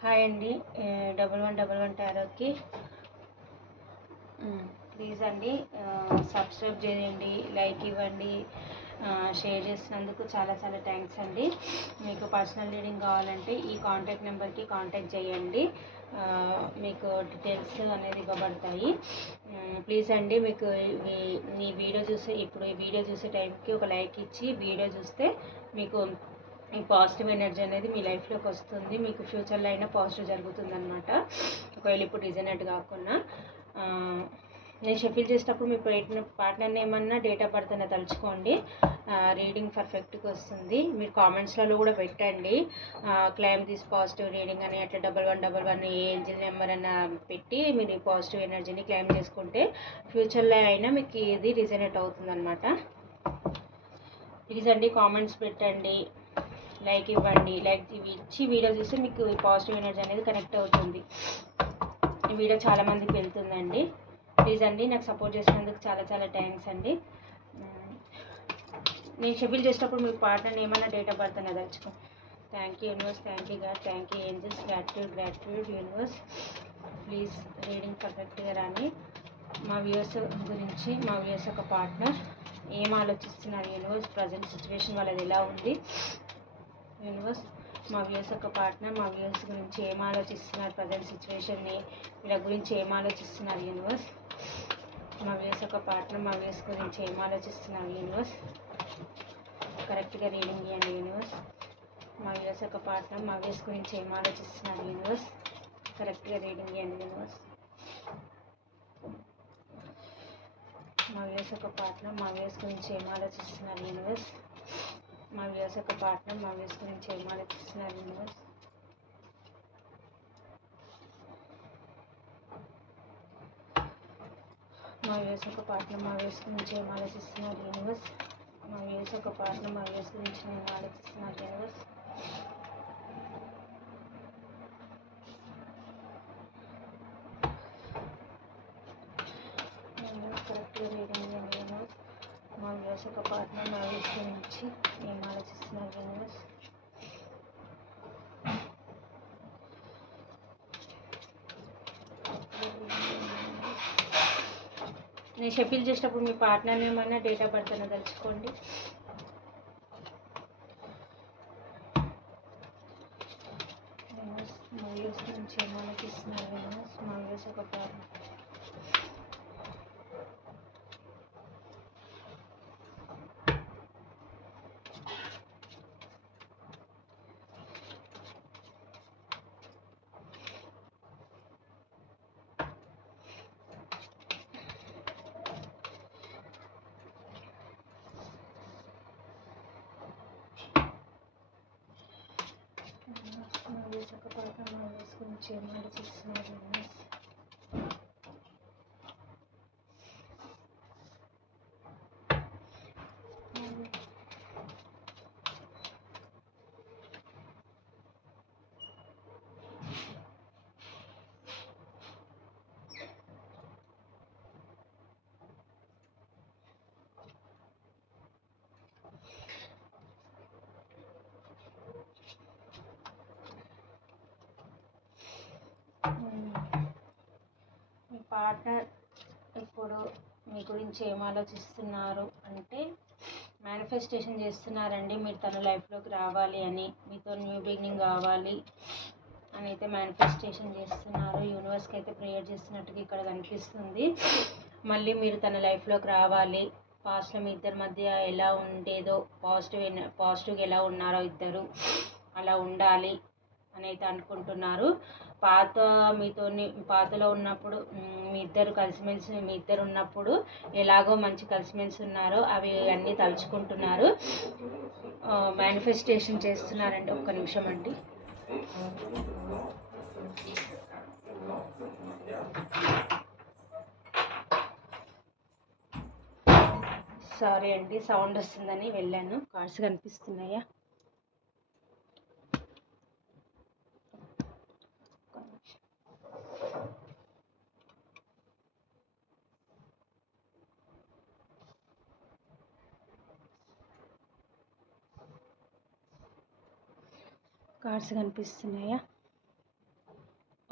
Hi అండి. 1111 టారోకి please అండి subscribe చేయండి, లైక్ ఇవ్వండి, షేర్ చేసినందుకు చాలా చాలా థ్యాంక్స్ అండి. మీకు పర్సనల్ రీడింగ్ కావాలంటే ఈ కాంటాక్ట్ నెంబర్కి కాంటాక్ట్ చేయండి, మీకు డీటెయిల్స్ అనేది ఇవ్వబడతాయి. ప్లీజ్ అండి, మీకు ఈ వీడియో చూసే టైంకి ఒక లైక్ ఇచ్చి వీడియో చూస్తే మీకు ఈ పాజిటివ్ ఎనర్జీ అనేది మీ లైఫ్లోకి వస్తుంది. మీకు ఫ్యూచర్లో అయినా పాజిటివ్ జరుగుతుంది అనమాట. ఒకవేళ ఇప్పుడు రిజనెట్ కాకుండా నేను షెఫిల్ చేసేటప్పుడు మీ పార్ట్నర్ని ఏమన్నా డేట్ ఆఫ్ బర్త్ అనేది తలుచుకోండి, రీడింగ్ పర్ఫెక్ట్గా వస్తుంది. మీరు కామెంట్స్లలో కూడా పెట్టండి, క్లైమ్ దిస్ పాజిటివ్ రీడింగ్ అని అట్లా 1111 ఏంజిల్ నెంబర్ అన్న పెట్టి మీరు పాజిటివ్ ఎనర్జీని క్లైమ్ చేసుకుంటే ఫ్యూచర్లో అయినా మీకు ఇది రిజనెట్ అవుతుంది అనమాట. ప్లీజ్ అండి కామెంట్స్ పెట్టండి, లైక్ ఇవ్వండి. లైక్ ఇచ్చి వీడియో చూస్తే మీకు పాజిటివ్ ఎనర్జీ అనేది కనెక్ట్ అవుతుంది. ఈ వీడియో చాలామందికి వెళ్తుందండి. ప్లీజ్ అండి నాకు సపోర్ట్ చేసినందుకు చాలా చాలా థ్యాంక్స్ అండి. నేను షెడ్యూల్ చేసేటప్పుడు మీ పార్ట్నర్ని ఏమైనా డేట్ ఆఫ్ బర్త్ అనేది తెచ్చుకో. Thank you universe, thank you God, thank you angels, gratitude universe. Please reading పర్ఫెక్ట్గా రాని మా వ్యూవర్స్ గురించి, మా వ్యూవర్స్ ఒక పార్ట్నర్ ఏం ఆలోచిస్తున్నారు యూనివర్స్, ప్రజెంట్ సిచ్యువేషన్ వాళ్ళది ఎలా ఉంది యూనివర్స్. మా వ్యూవర్స్ ఒక పార్ట్నర్ మా వ్యూవర్స్ గురించి ఏం ఆలోచిస్తున్నారు, ప్రజెంట్ సిచ్యువేషన్ని వీళ్ళ గురించి ఏం ఆలోచిస్తున్నారు యూనివర్స్. మా వ్యూవర్స్ ఒక పార్ట్నర్ మా వ్యూవర్స్ గురించి ఏం ఆలోచిస్తున్నారు యూనివర్స్, కరెక్ట్గా రీడింగ్ ఇవ్వండి యూనివర్స్. మా వ్యూవర్స్ ఒక పార్ట్నర్ మా వ్యూవర్స్ గురించి ఏం ఆలోచిస్తున్నారు యూనివర్స్, కరెక్ట్గా రీడింగ్ ఇవ్వండి యూనివర్స్. మా వ్యూవర్స్ ఒక పార్ట్నర్ మా వ్యూవర్స్ గురించి ఏం ఆలోచిస్తున్నారు యూనివర్స్, మా వ్యూవర్స్ ఒక పార్ట్నర్ మా వ్యూవర్స్ గురించి ఏం ఆలోచిస్తున్నారు యూనివర్స్. మా వ్యూవర్స్ ఒక పార్ట్నర్ మా వ్యూవర్స్ గురించి ఏం ఆలోచిస్తున్నారు యూనివర్స్, మా వ్యూవర్స్ ఒక పార్ట్నర్ మా వ్యూవర్స్ గురించి ఏం ఆలోచిస్తున్నారు యూనివర్స్. కరెక్ట్గా రీడింగ్ యూనివర్స్. మా వ్యూవర్స్ ఒక పార్ట్నర్ మా వ్యూవర్స్ గురించి ఏం ఆలోచిస్తున్నారు యూనివర్స్. నేను షెఫిల్ చేసేటప్పుడు మీ పార్ట్నర్ ఏమన్నా డేట్ ఆఫ్ బర్త్ అనేది తలుచుకోండి. మా వ్యూవర్స్ గురించి ఏం ఆలోచిస్తున్నారు యూనివర్స్, మా వ్యూవర్స్ ఒక పార్ట్నర్ మా వ్యూవర్స్ గురించి ఏం ఆలోచిస్తున్నారు యూనివర్స్. మీ పార్ట్నర్ ఇప్పుడు మీ గురించి ఏం ఆలోచిస్తున్నారు అంటే మేనిఫెస్టేషన్ చేస్తున్నారండి. మీరు తన లైఫ్లోకి రావాలి అని, మీతో న్యూ బిగినింగ్ కావాలి అని అయితే మేనిఫెస్టేషన్ చేస్తున్నారు. యూనివర్స్కి అయితే ప్రేయర్ చేస్తున్నట్టుగా ఇక్కడ కనిపిస్తుంది. మళ్ళీ మీరు తన లైఫ్లోకి రావాలి, పాస్ట్లో మీ ఇద్దరి మధ్య ఎలా ఉండేదో పాజిటివ్గా ఎలా ఉన్నారో ఇద్దరు అలా ఉండాలి అని అయితే అనుకుంటున్నారు. పాతలో ఉన్నప్పుడు మీ ఇద్దరు ఉన్నప్పుడు ఎలాగో మంచి కలిసిమెలిసి ఉన్నారో అవి అన్నీ తలుచుకుంటున్నారు, మేనిఫెస్టేషన్ చేస్తున్నారండి. ఒక్క నిమిషం అండి. సారీ అండి, సౌండ్ వస్తుందని వెళ్ళాను. కార్డ్స్ కనిపిస్తున్నాయా? కార్డ్స్ కనిపిస్తున్నాయా?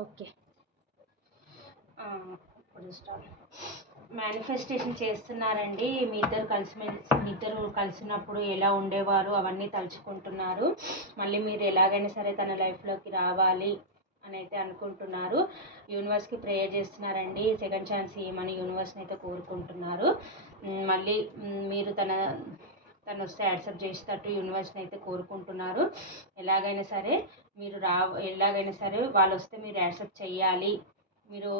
ఓకే. ఇప్పుడు స్టార్ట్. మేనిఫెస్టేషన్ చేస్తున్నారండి. మీ ఇద్దరు కలిసినప్పుడు ఎలా ఉండేవారు అవన్నీ తలుచుకుంటున్నారు. మళ్ళీ మీరు ఎలాగైనా సరే తన లైఫ్లోకి రావాలి అని అయితే అనుకుంటున్నారు. యూనివర్స్కి ప్రేయర్ చేస్తున్నారండి. సెకండ్ ఛాన్స్ ఇవ్వమని యూనివర్స్ని అయితే కోరుకుంటున్నారు. మళ్ళీ మీరు తను వస్తే యాక్సెప్ట్ చేసేటట్టు యూనివర్స్ని అయితే కోరుకుంటున్నారు. ఎలాగైనా సరే ఎలాగైనా సరే వాళ్ళు వస్తే మీరు యాక్సెప్ట్ చెయ్యాలి. మీరు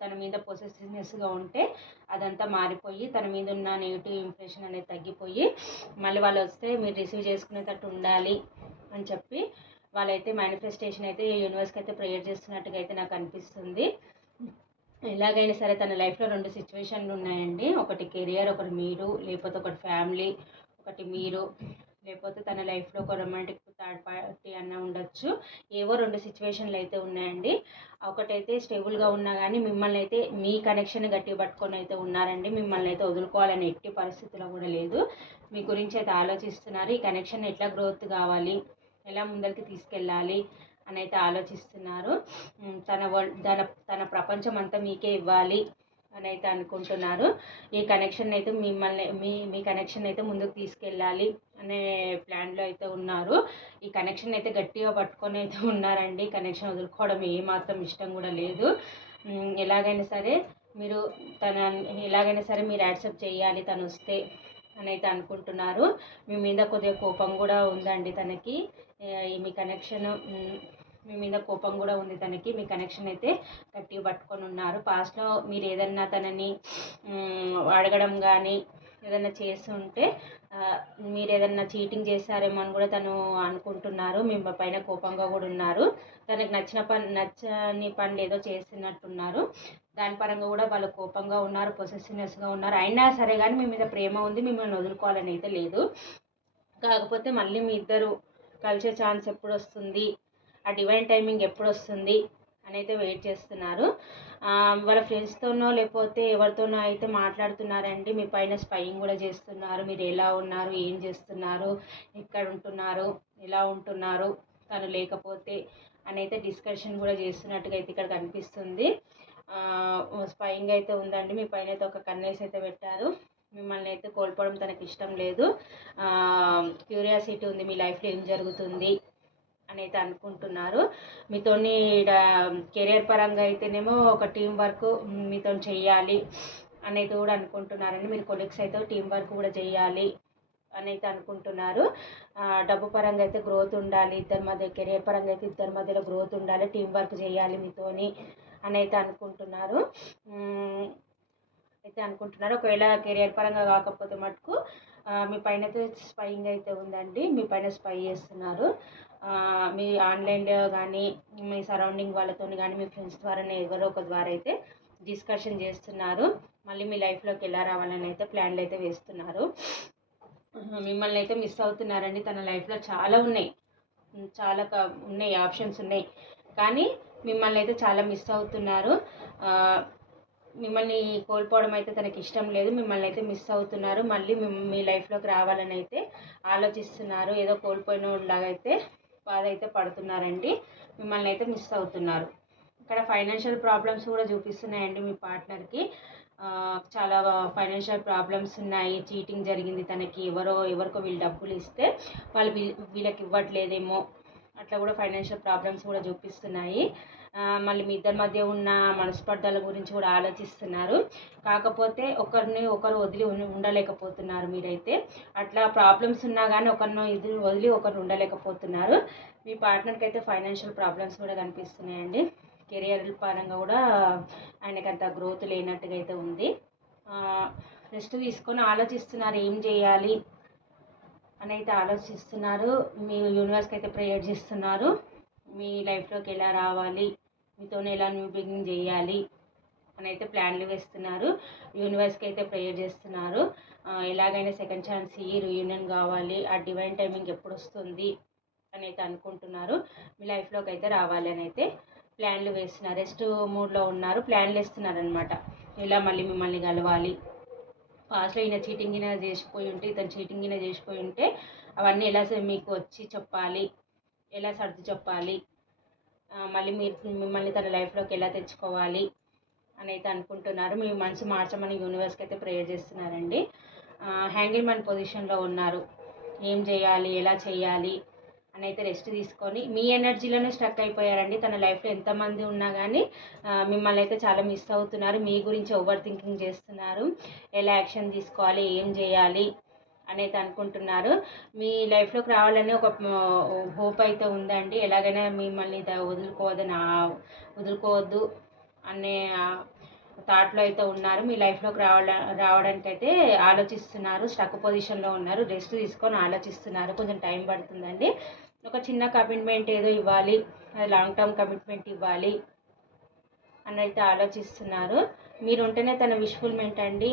తన మీద పొసెసివ్నెస్గా ఉంటే అదంతా మారిపోయి తన మీద ఉన్న నెగిటివ్ ఇంప్రెషన్ అనేది తగ్గిపోయి మళ్ళీ వాళ్ళు వస్తే మీరు రిసీవ్ చేసుకునేటట్టు ఉండాలి అని చెప్పి వాళ్ళైతే మేనిఫెస్టేషన్ అయితే యూనివర్స్కి అయితే ప్రేయర్ చేస్తున్నట్టుగా అయితే నాకు అనిపిస్తుంది. ఎలాగైనా సరే తన లైఫ్లో 2 సిచ్యువేషన్లు ఉన్నాయండి. ఒకటి కెరియర్, ఒకటి మీరు, లేకపోతే ఒకటి ఫ్యామిలీ, ఒకటి మీరు, లేకపోతే తన లైఫ్లో ఒక రొమాంటిక్ థర్డ్ పార్టీ అన్న ఉండొచ్చు. ఏవో 2 సిచ్యువేషన్లు అయితే ఉన్నాయండి. ఒకటైతే స్టేబుల్గా ఉన్నా కానీ మిమ్మల్ని అయితే మీ కనెక్షన్ గట్టిగా పట్టుకొని అయితే ఉన్నారండి. మిమ్మల్ని అయితే వదులుకోవాలని ఎట్టి పరిస్థితిలో కూడా లేదు. మీ గురించి అయితే ఆలోచిస్తున్నారు. ఈ కనెక్షన్ ఎట్లా గ్రోత్ కావాలి, ఎలా ముందరికి తీసుకెళ్ళాలి అని అయితే ఆలోచిస్తున్నారు. తన ప్రపంచం అంతా మీకే ఇవ్వాలి అని అయితే అనుకుంటున్నారు. ఈ కనెక్షన్ అయితే మీ కనెక్షన్ అయితే ముందుకు తీసుకెళ్ళాలి అనే ప్లాన్లో అయితే ఉన్నారు. ఈ కనెక్షన్ అయితే గట్టిగా పట్టుకొని అయితే ఉన్నారండి. కనెక్షన్ వదులుకోవడం ఏమాత్రం ఇష్టం కూడా లేదు. ఎలాగైనా సరే మీరు యాక్సెప్ట్ చేయాలి తను వస్తే అని అయితే అనుకుంటున్నారు. మీ మీద కొద్దిగా కోపం కూడా ఉందండి తనకి. మీ కనెక్షన్ మీ మీద కోపం కూడా ఉంది తనకి. మీ కనెక్షన్ అయితే గట్టిగా పట్టుకొని ఉన్నారు. పాస్ట్లో మీరు ఏదన్నా తనని అడగడం కానీ ఏదన్నా చేస్తుంటే మీరు ఏదన్నా చీటింగ్ చేశారేమో అని కూడా తను అనుకుంటున్నారు. మీ పైన కోపంగా కూడా ఉన్నారు. తనకు నచ్చని పనులు ఏదో చేస్తున్నట్టున్నారు. దాని పరంగా కూడా వాళ్ళు కోపంగా ఉన్నారు, పొసెసివ్నెస్గా ఉన్నారు. అయినా సరే కానీ మీ మీద ప్రేమ ఉంది. మిమ్మల్ని వదులుకోవాలని అయితే లేదు. కాకపోతే మళ్ళీ మీ ఇద్దరు కలిసే ఛాన్స్ ఎప్పుడు వస్తుంది, ఆ డివైన్ టైమింగ్ ఎప్పుడు వస్తుంది అని అయితే వెయిట్ చేస్తున్నారు. వాళ్ళ ఫ్రెండ్స్తోనో లేకపోతే ఎవరితోనో అయితే మాట్లాడుతున్నారండి. మీ పైన స్పైయింగ్ కూడా చేస్తున్నారు. మీరు ఎలా ఉన్నారు, ఏం చేస్తున్నారు, ఎక్కడ ఉంటున్నారు, ఎలా ఉంటున్నారు తను లేకపోతే అని అయితే డిస్కషన్ కూడా చేస్తున్నట్టుగా అయితే ఇక్కడ కనిపిస్తుంది. స్పైయింగ్ అయితే ఉందండి. మీ పైన అయితే ఒక కన్నేసి అయితే పెట్టారు. మిమ్మల్ని అయితే కోల్పోవడం తనకి ఇష్టం లేదు. క్యూరియాసిటీ ఉంది మీ లైఫ్లో ఏం జరుగుతుంది అని అయితే అనుకుంటున్నారు. మీతోని కెరియర్ పరంగా అయితేనేమో ఒక టీం వర్క్ మీతో చెయ్యాలి అని అయితే కూడా అనుకుంటున్నారండి. మీరు కొలీగ్స్ అయితే టీం వర్క్ కూడా చేయాలి అని అయితే అనుకుంటున్నారు. డబ్బు పరంగా అయితే గ్రోత్ ఉండాలి ఇద్దరి మధ్య, కెరియర్ పరంగా అయితే ఇద్దరి మధ్యలో గ్రోత్ ఉండాలి, టీం వర్క్ చేయాలి మీతోని అని అయితే అనుకుంటున్నారు. ఒకవేళ కెరియర్ పరంగా కాకపోతే మటుకు మీ పైన అయితే స్పైయింగ్ అయితే ఉందండి. మీ పైన స్పై చేస్తున్నారు. మీ ఆన్లైన్లో కానీ మీ సరౌండింగ్ వాళ్ళతో కానీ మీ ఫ్రెండ్స్ ద్వారానే ఎవరో ఒక ద్వారా అయితే డిస్కషన్ చేస్తున్నారు. మళ్ళీ మీ లైఫ్లోకి ఎలా రావాలని అయితే ప్లాన్లు అయితే వేస్తున్నారు. మిమ్మల్ని అయితే మిస్ అవుతున్నారండి. తన లైఫ్లో చాలా ఉన్నాయి ఆప్షన్స్ ఉన్నాయి. కానీ మిమ్మల్ని అయితే చాలా మిస్ అవుతున్నారు. మిమ్మల్ని కోల్పోవడం అయితే తనకి ఇష్టం లేదు. మిమ్మల్ని అయితే మిస్ అవుతున్నారు. మళ్ళీ మీ లైఫ్లోకి రావాలని అయితే ఆలోచిస్తున్నారు. ఏదో కోల్పోయిన వాళ్ళలాగా అయితే బాధ అయితే పడుతున్నారండి. మిమ్మల్ని అయితే మిస్ అవుతున్నారు. ఇక్కడ ఫైనాన్షియల్ ప్రాబ్లమ్స్ కూడా చూపిస్తున్నాయండి మీ పార్ట్నర్కి. చాలా ఫైనాన్షియల్ ప్రాబ్లమ్స్ ఉన్నాయి. చీటింగ్ జరిగింది తనకి. ఎవరికో వీళ్ళు డబ్బులు ఇస్తే వాళ్ళు వీళ్ళకి ఇవ్వట్లేదేమో, అట్లా కూడా ఫైనాన్షియల్ ప్రాబ్లమ్స్ కూడా చూపిస్తున్నాయి. మళ్ళీ మీ ఇద్దరి మధ్య ఉన్న మనస్పర్ధల గురించి కూడా ఆలోచిస్తున్నారు. కాకపోతే ఒకరు వదిలి ఉండలేకపోతున్నారు మీరైతే. అట్లా ప్రాబ్లమ్స్ ఉన్నా కానీ ఒకరిని వదిలి ఒకరు ఉండలేకపోతున్నారు. మీ పార్ట్నర్కి అయితే ఫైనాన్షియల్ ప్రాబ్లమ్స్ కూడా కనిపిస్తున్నాయండి. కెరియర్ పరంగా కూడా ఆయనకి అంత గ్రోత్ లేనట్టుగా అయితే ఉంది. రెస్ట్ తీసుకొని ఆలోచిస్తున్నారు ఏం చేయాలి అని అయితే ఆలోచిస్తున్నారు. మీ యూనివర్స్కి అయితే ప్రేయర్ చేస్తున్నారు. మీ లైఫ్లోకి ఎలా రావాలి, మీతోనే ఎలా న్యూ బిగినింగ్ చేయాలి అని అయితే ప్లాన్లు వేస్తున్నారు. యూనివర్స్కి అయితే ప్రేయర్ చేస్తున్నారు. ఎలాగైనా సెకండ్ ఛాన్స్ రీయూనియన్ కావాలి, ఆ డివైన్ టైమింగ్ ఎప్పుడు వస్తుంది అని అయితే అనుకుంటున్నారు. మీ లైఫ్లోకి అయితే రావాలి అని అయితే ప్లాన్లు వేస్తున్నారు. రెస్ట్ మూడ్లో ఉన్నారు. ప్లాన్లు వేస్తున్నారు అనమాట. ఇలా మళ్ళీ మిమ్మల్ని కలవాలి. పాస్ట్లో ఈయన చీటింగ్ చేసిపోయి ఉంటే, ఇతను చీటింగ్ చేసిపోయి ఉంటే అవన్నీ ఎలా మీకు వచ్చి చెప్పాలి, ఎలా సర్ది చెప్పాలి మళ్ళీ మిమ్మల్ని తన లైఫ్లోకి ఎలా తెచ్చుకోవాలి అని అయితే అనుకుంటున్నారు. మీ మనసు మార్చమని యూనివర్స్కి అయితే ప్రేయర్ చేస్తున్నారండి. హ్యాంగిల్ మ్యాన్ పొజిషన్లో ఉన్నారు. ఏం చేయాలి, ఎలా చేయాలి అని అయితే రెస్ట్ తీసుకొని మీ ఎనర్జీలోనే స్ట్రక్ అయిపోయారండి. తన లైఫ్లో ఎంతమంది ఉన్నా కానీ మిమ్మల్ని అయితే చాలా మిస్ అవుతున్నారు. మీ గురించి ఓవర్ థింకింగ్ చేస్తున్నారు. ఎలా యాక్షన్ తీసుకోవాలి, ఏం చేయాలి అని అయితే అనుకుంటున్నారు. మీ లైఫ్లోకి రావాలని ఒక హోప్ అయితే ఉందండి. ఎలాగైనా మిమ్మల్ని వదులుకోవద్దు అనే థాట్లో అయితే ఉన్నారు. మీ లైఫ్లోకి రావడానికి అయితే ఆలోచిస్తున్నారు. స్టక్ పొజిషన్లో ఉన్నారు. రెస్ట్ తీసుకొని ఆలోచిస్తున్నారు. కొంచెం టైం పడుతుందండి. ఒక చిన్న కమిట్మెంట్ ఏదో ఇవ్వాలి, అది లాంగ్ టర్మ్ కమిట్మెంట్ ఇవ్వాలి అని అయితే ఆలోచిస్తున్నారు. మీరుంటేనే తన విష్ఫుల్మెంట్ అండి.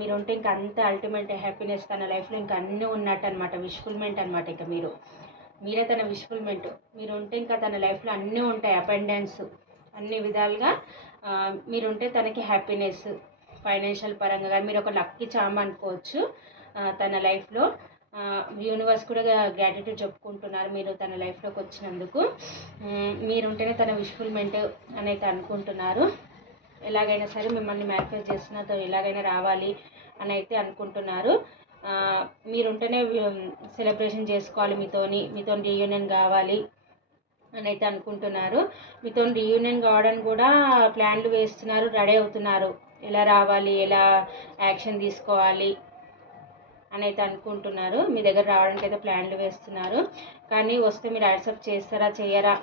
మీరుంటే ఇంకా అంత అల్టిమేట్ హ్యాపీనెస్ తన లైఫ్లో ఇంకా అన్నీ ఉన్నట్టు అనమాట. విష్ఫుల్మెంట్ అనమాట. ఇక మీరే తన విష్ఫుల్మెంట్. మీరుంటే ఇంకా తన లైఫ్లో అన్నీ ఉంటాయి. అబండెన్స్ అన్ని విధాలుగా మీరుంటే తనకి హ్యాపీనెస్. ఫైనాన్షియల్ పరంగా కానీ మీరు ఒక లక్కీ చామ్ అనుకోవచ్చు తన లైఫ్లో. యూనివర్స్ కూడా గ్రాటిట్యూడ్ చెప్పుకుంటున్నారు మీరు తన లైఫ్లోకి వచ్చినందుకు. మీరుంటేనే తన విష్ఫుల్మెంట్ అని అయితే అనుకుంటున్నారు. ఎలాగైనా సరే మిమ్మల్ని మేనిఫెస్ట్ చేస్తున్న ఎలాగైనా రావాలి అని అయితే అనుకుంటున్నారు. మీరుంటేనే సెలబ్రేషన్ చేసుకోవాలి, మీతో రీయూనియన్ కావాలి అని అయితే అనుకుంటున్నారు. మీతో రీయూనియన్ కావడానికి కూడా ప్లాన్లు వేస్తున్నారు, రెడీ అవుతున్నారు. ఎలా రావాలి, ఎలా యాక్షన్ తీసుకోవాలి అని అయితే అనుకుంటున్నారు. మీ దగ్గర రావడానికి అయితే ప్లాన్లు వేస్తున్నారు. కానీ వస్తే మీరు యాక్సెప్ట్ చేస్తారా చేయరా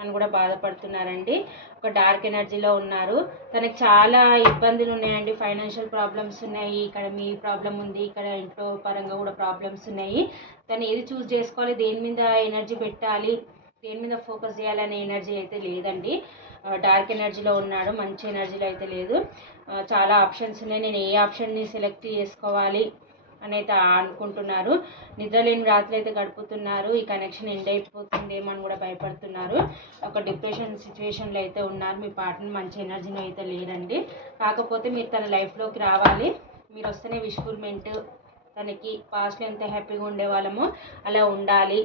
అని కూడా బాధపడుతున్నారండి. ఒక డార్క్ ఎనర్జీలో ఉన్నారు. తనకి చాలా ఇబ్బందులు ఉన్నాయండి. ఫైనాన్షియల్ ప్రాబ్లమ్స్ ఉన్నాయి. ఇక్కడ మీ ప్రాబ్లం ఉంది. ఇక్కడ ఇంట్లో పరంగా కూడా ప్రాబ్లమ్స్ ఉన్నాయి. తను ఏది చూస్ చేసుకోవాలి, దేని మీద ఎనర్జీ పెట్టాలి, దేని మీద ఫోకస్ చేయాలనే ఎనర్జీ అయితే లేదండి. డార్క్ ఎనర్జీలో ఉన్నాడు. మంచి ఎనర్జీలో అయితే లేదు. చాలా ఆప్షన్స్ ఉన్నాయి. నేను ఏ ఆప్షన్ని సెలెక్ట్ చేసుకోవాలి అని అయితే అనుకుంటున్నారు. నిద్రలేని రాత్రులు అయితే గడుపుతున్నారు. ఈ కనెక్షన్ ఎండ్ అయిపోతుందేమో అని కూడా భయపడుతున్నారు. ఒక డిప్రెషన్ సిచ్యువేషన్లో అయితే ఉన్నారు. మీ పార్ట్నర్ మంచి ఎనర్జీలో అయితే లేరండి. కాకపోతే మీరు తన లైఫ్లోకి రావాలి. మీరు వస్తేనే విష్ఫుల్మెంట్. తనకి పాస్ట్లో ఎంత హ్యాపీగా ఉండేవాళ్ళమో అలా ఉండాలి.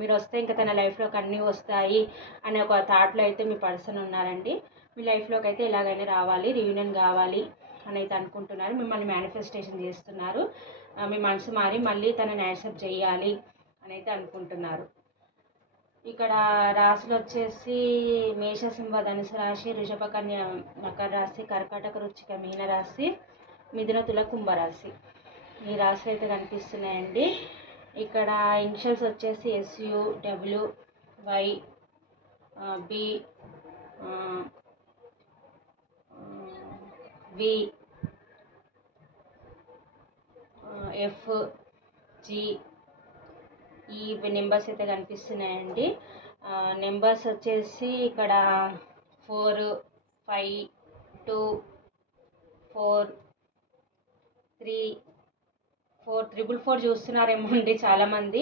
మీరు వస్తే ఇంకా తన లైఫ్లోకి అన్నీ వస్తాయి అనే ఒక థాట్లో అయితే మీ పర్సన్ ఉన్నారండి. మీ లైఫ్లోకి అయితే ఎలాగైనా రావాలి, రీయూనియన్ కావాలి అని అయితే అనుకుంటున్నారు. మిమ్మల్ని మేనిఫెస్టేషన్ చేస్తున్నారు. మీ మనసు మారి మళ్ళీ తనని యాక్సెప్ట్ చేయాలి అని అయితే అనుకుంటున్నారు. ఇక్కడ రాశులు వచ్చేసి మేషసింహ ధనుసు రాశి, వృషభ కన్య మకర రాశి, కర్కాటక వృశ్చిక మీన రాశి, మిథున తుల కుంభరాశి. ఈ రాశులు అయితే కనిపిస్తున్నాయండి. ఇక్కడ ఇనిషియల్స్ వచ్చేసి SU, W, Y, B, V, F, G. ఈ నెంబర్స్ అయితే కనిపిస్తున్నాయండి. నెంబర్స్ వచ్చేసి ఇక్కడ 4, 5, 2, 4, 3, 4, 444 చూస్తున్నారేమో అండి చాలామంది.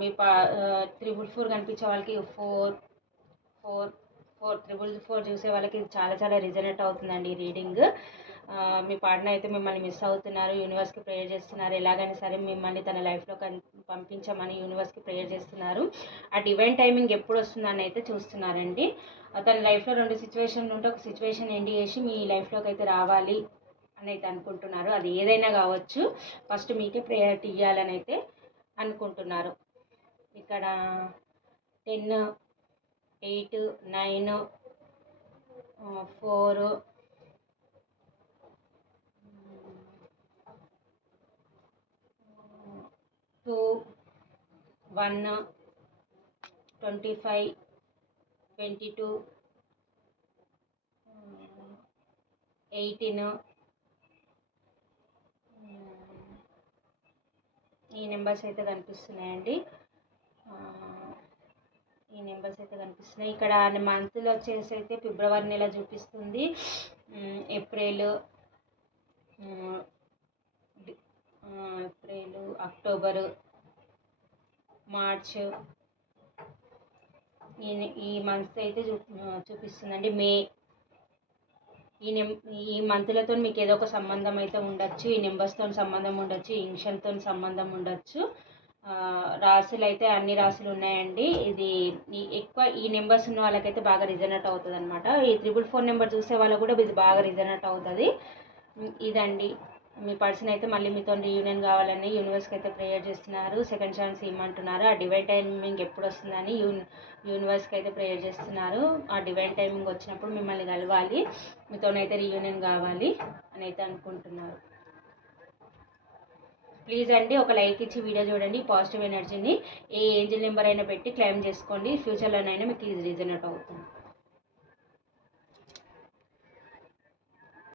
మీ 444 కనిపించే వాళ్ళకి 4, 4, 4, 444 చూసే వాళ్ళకి చాలా చాలా రిజనేట్ అవుతుందండి ఈ రీడింగ్. మీ పార్ట్నర్ అయితే మిమ్మల్ని మిస్ అవుతున్నారు. యూనివర్స్కి ప్రేయర్ చేస్తున్నారు. ఎలాగైనా సరే మిమ్మల్ని తన లైఫ్లో పంపించమని యూనివర్స్కి ప్రేయర్ చేస్తున్నారు. ఆ డివైన్ టైమింగ్ ఎప్పుడు వస్తుందని అయితే చూస్తున్నారండి. తన లైఫ్లో 2 సిచ్యువేషన్లు ఉంటే ఒక సిచ్యువేషన్ ఎండ్ చేసి మీ లైఫ్లోకి అయితే రావాలి అని అయితే అనుకుంటున్నారు. అది ఏదైనా కావచ్చు. ఫస్ట్ మీకే ప్రయారిటీ ఇవ్వాలని అయితే అనుకుంటున్నారు. ఇక్కడ 10, 8, 9, 4, 2, 1, 25, 22, 18. ఈ నెంబర్స్ అయితే కనిపిస్తున్నాయండి. ఈ నెంబర్స్ అయితే కనిపిస్తున్నాయి. ఇక్కడ మంత్లో వచ్చేసి అయితే ఫిబ్రవరి నెల చూపిస్తుంది, ఏప్రిల్, అక్టోబరు, మార్చ్. ఈ మంత్ అయితే చూపిస్తుందండి. మే. ఈ మంత్లతో మీకు ఏదో ఒక సంబంధం అయితే ఉండొచ్చు. ఈ నెంబర్స్తో సంబంధం ఉండొచ్చు, ఈ ఇన్షియల్తో సంబంధం ఉండొచ్చు. రాశులు అయితే అన్ని రాశులు ఉన్నాయండి. ఇది ఎక్కువ ఈ నెంబర్స్ ఉన్న వాళ్ళకైతే బాగా రిజనెట్ అవుతుంది అనమాట. ఈ 444 నెంబర్ చూసే వాళ్ళకు కూడా ఇది బాగా రిజనెట్ అవుతుంది. ఇదండి, మీ పర్సన్ అయితే మళ్ళీ మీతో రీయూనియన్ కావాలని యూనివర్స్కి అయితే ప్రేయర్ చేస్తున్నారు. సెకండ్ ఛాన్స్ ఇవ్వమంటున్నారు. ఆ డివైన్ టైమింగ్ ఎప్పుడు వస్తుందని యూనివర్స్కి అయితే ప్రేయర్ చేస్తున్నారు. ఆ డివైన్ టైమింగ్ వచ్చినప్పుడు మిమ్మల్ని కలవాలి, మీతోనైతే రీయూనియన్ కావాలి అని అయితే అనుకుంటున్నారు. ప్లీజ్ అండి ఒక లైక్ ఇచ్చి వీడియో చూడండి. పాజిటివ్ ఎనర్జీని ఏ ఏంజిల్ నెంబర్ అయినా పెట్టి క్లెయిమ్ చేసుకోండి. ఫ్యూచర్లోనైనా మీకు ఇది రీజనెట్ అవుతుంది.